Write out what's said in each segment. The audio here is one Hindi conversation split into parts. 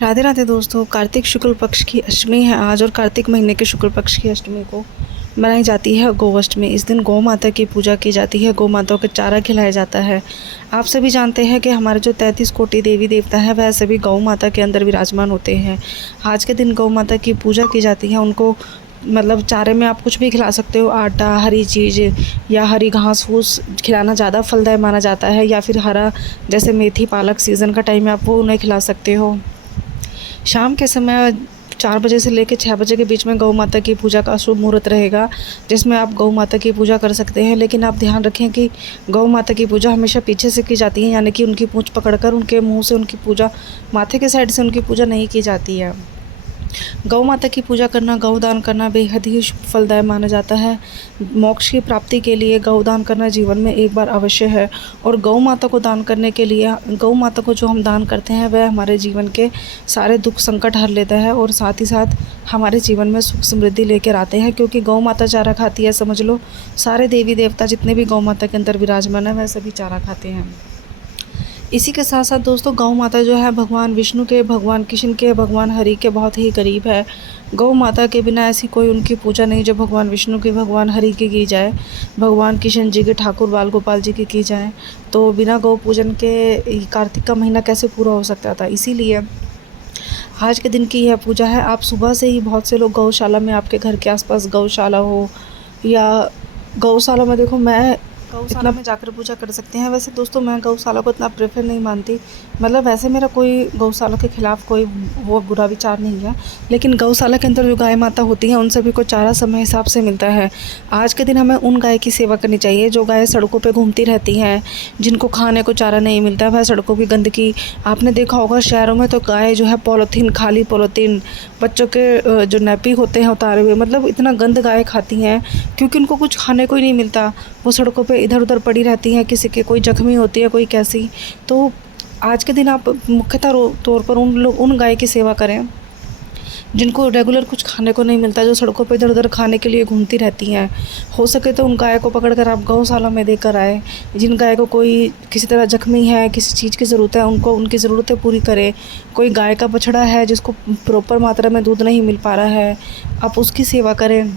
राधे राधे दोस्तों। कार्तिक शुक्ल पक्ष की अष्टमी है आज और कार्तिक महीने के शुक्ल पक्ष की अष्टमी को मनाई जाती है गोअष्टमी। इस दिन गौ माता की पूजा की जाती है, गौ माताओं को चारा खिलाया जाता है। आप सभी जानते हैं कि हमारे जो 33 कोटि देवी देवता हैं वह सभी गौ माता के अंदर विराजमान होते हैं। आज के दिन गौ माता की पूजा की जाती है। उनको मतलब चारे में आप कुछ भी खिला सकते हो, आटा, हरी चीज़ या हरी घास फूस खिलाना ज़्यादा फलदायी माना जाता है, या फिर हरा जैसे मेथी पालक सीज़न का टाइम है आप वो उन्हें खिला सकते हो। शाम के समय 4 बजे से लेकर 6 बजे के बीच में गौ माता की पूजा का शुभ मुहूर्त रहेगा, जिसमें आप गौ माता की पूजा कर सकते हैं। लेकिन आप ध्यान रखें कि गौ माता की पूजा हमेशा पीछे से की जाती है, यानी कि उनकी पूँछ पकड़कर उनके मुंह से उनकी पूजा, माथे के साइड से उनकी पूजा नहीं की जाती है। गौ माता की पूजा करना, गौदान करना बेहद ही फलदायी माना जाता है। मोक्ष की प्राप्ति के लिए गौदान करना जीवन में एक बार अवश्य है। और गौ माता को दान करने के लिए, गौ माता को जो हम दान करते हैं वह हमारे जीवन के सारे दुख संकट हर लेता है और साथ ही साथ हमारे जीवन में सुख समृद्धि लेकर आते हैं। क्योंकि गौ माता चारा खाती है, समझ लो सारे देवी देवता जितने भी गौ माता के अंदर विराजमान है वह सभी चारा खाते हैं। इसी के साथ साथ दोस्तों गौ माता जो है भगवान विष्णु के, भगवान कृष्ण के, भगवान हरि के बहुत ही करीब है। गौ माता के बिना ऐसी कोई उनकी पूजा नहीं जो भगवान विष्णु की, भगवान हरि की जाए, भगवान कृष्ण जी की, ठाकुर बाल गोपाल जी की जाए। तो बिना गौ पूजन के कार्तिक का महीना कैसे पूरा हो सकता था। इसीलिए आज के दिन की यह पूजा है। आप सुबह से ही, बहुत से लोग गौशाला में, आपके घर के आसपास गौशाला हो या गौशाला में, देखो मैं गौशाला में जाकर पूजा कर सकते हैं। वैसे दोस्तों मैं गौशाला को इतना प्रेफर नहीं मानती, मतलब वैसे मेरा कोई गौशाला के ख़िलाफ़ कोई वो बुरा विचार नहीं है, लेकिन गौशाला के अंदर जो गाय माता होती हैं उन सभी को चारा समय हिसाब से मिलता है। आज के दिन हमें उन गाय की सेवा करनी चाहिए जो गाय सड़कों पर घूमती रहती हैं, जिनको खाने को चारा नहीं मिलता है। वह सड़कों की गंदगी, आपने देखा होगा शहरों में तो गाय जो है पॉलीथीन, खाली पॉलीथीन, बच्चों के जो नैपी होते हैं उतारे हुए, मतलब इतना गंद गाय खाती हैं क्योंकि उनको कुछ खाने को ही नहीं मिलता। वो सड़कों पे इधर उधर पड़ी रहती हैं, किसी के कोई जख्मी होती है, कोई कैसी। तो आज के दिन आप मुख्यतः तौर पर उन गाय की सेवा करें जिनको रेगुलर कुछ खाने को नहीं मिलता, जो सड़कों पे इधर उधर खाने के लिए घूमती रहती हैं। हो सके तो उन गाय को पकड़कर आप गौशाला में देकर आए। जिन गाय को कोई किसी तरह जख्मी है, किसी चीज़ की ज़रूरत है, उनको उनकी ज़रूरतें पूरी करें। कोई गाय का बछड़ा है जिसको प्रॉपर मात्रा में दूध नहीं मिल पा रहा है, आप उसकी सेवा करें।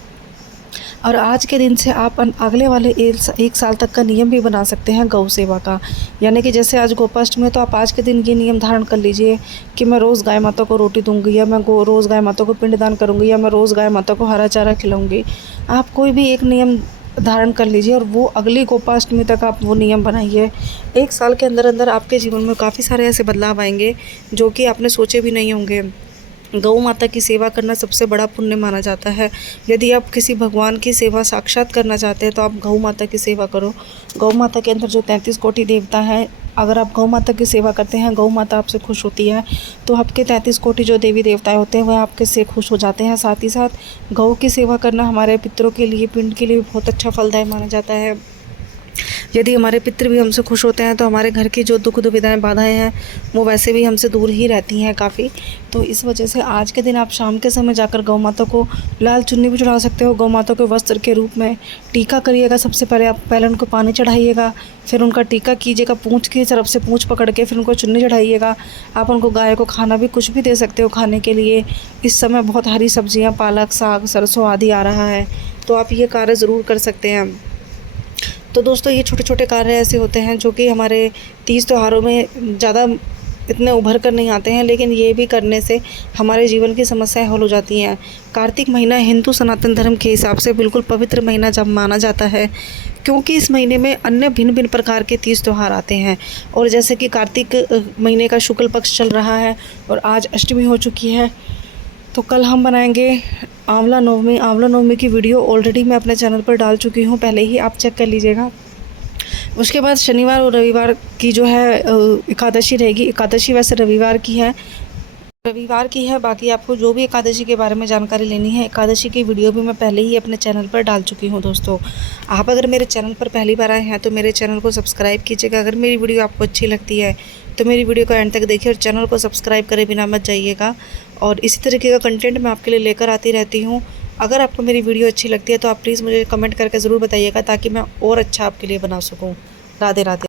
और आज के दिन से आप अगले वाले 1 साल तक का नियम भी बना सकते हैं गौ सेवा का। यानी कि जैसे आज गोपाष्टमी है तो आप आज के दिन ये नियम धारण कर लीजिए कि मैं रोज़ गाय माता को रोटी दूंगी, या मैं रोज़ गाय माता को पिंडदान करूंगी, या मैं रोज़ गाय माता को हरा चारा खिलाऊंगी। आप कोई भी एक नियम धारण कर लीजिए और वो अगली गोपाष्टमी तक आप वो नियम बनाइए। 1 साल के अंदर अंदर आपके जीवन में काफ़ी सारे ऐसे बदलाव आएंगे जो कि आपने सोचे भी नहीं होंगे। गौ माता की सेवा करना सबसे बड़ा पुण्य माना जाता है। यदि आप किसी भगवान की सेवा साक्षात करना चाहते हैं तो आप गौ माता की सेवा करो। गौ माता के अंदर जो 33 कोटि देवता हैं, अगर आप गौ माता की सेवा करते हैं, गौ माता आपसे खुश होती है, तो आपके 33 कोटि जो देवी देवताएं होते हैं वह आपके से खुश हो जाते हैं। साथ ही साथ गौ की सेवा करना हमारे पितरों के लिए, पिंड के लिए बहुत अच्छा फलदायी माना जाता है। यदि हमारे पितृ भी हमसे खुश होते हैं तो हमारे घर की जो दुख दुविधाएं, बाधाएं हैं वो वैसे भी हमसे दूर ही रहती हैं काफ़ी। तो इस वजह से आज के दिन आप शाम के समय जाकर गौ माता को लाल चुन्नी भी चढ़ा सकते हो। गौ माता को वस्त्र के रूप में टीका करिएगा। सबसे पहले आप पहले उनको पानी चढ़ाइएगा, फिर उनका टीका कीजिएगा, पूँछ की तरफ से पूँछ पकड़ के फिर उनको चुन्नी चढ़ाइएगा। आप उनको, गाय को खाना भी कुछ भी दे सकते हो खाने के लिए। इस समय बहुत हरी सब्जियाँ, पालक, साग, सरसों आदि आ रहा है, तो आप ये कार्य ज़रूर कर सकते हैं। तो दोस्तों ये छोटे छोटे कार्य ऐसे होते हैं जो कि हमारे तीज त्योहारों में ज़्यादा इतने उभर कर नहीं आते हैं, लेकिन ये भी करने से हमारे जीवन की समस्याएं हल हो जाती हैं। कार्तिक महीना हिंदू सनातन धर्म के हिसाब से बिल्कुल पवित्र महीना जब माना जाता है, क्योंकि इस महीने में अन्य भिन्न भिन्न प्रकार के तीज त्यौहार आते हैं। और जैसे कि कार्तिक महीने का शुक्ल पक्ष चल रहा है और आज अष्टमी हो चुकी है, तो कल हम बनाएंगे आंवला नवमी। आंवला नवमी की वीडियो ऑलरेडी मैं अपने चैनल पर डाल चुकी हूँ, पहले ही आप चेक कर लीजिएगा। उसके बाद शनिवार और रविवार की जो है एकादशी रहेगी। एकादशी वैसे रविवार की है। बाकी आपको जो भी एकादशी के बारे में जानकारी लेनी है, एकादशी की वीडियो भी मैं पहले ही अपने चैनल पर डाल चुकी हूँ। दोस्तों आप अगर मेरे चैनल पर पहली बार आए हैं तो मेरे चैनल को सब्सक्राइब कीजिएगा। अगर मेरी वीडियो आपको अच्छी लगती है तो मेरी वीडियो को एंड तक देखिए और चैनल को सब्सक्राइब करे बिना मत जाइएगा। और इसी तरीके का कंटेंट मैं आपके लिए लेकर आती रहती हूँ। अगर आपको मेरी वीडियो अच्छी लगती है तो आप प्लीज़ मुझे कमेंट करके ज़रूर बताइएगा, ताकि मैं और अच्छा आपके लिए बना सकूँ। राधे राधे।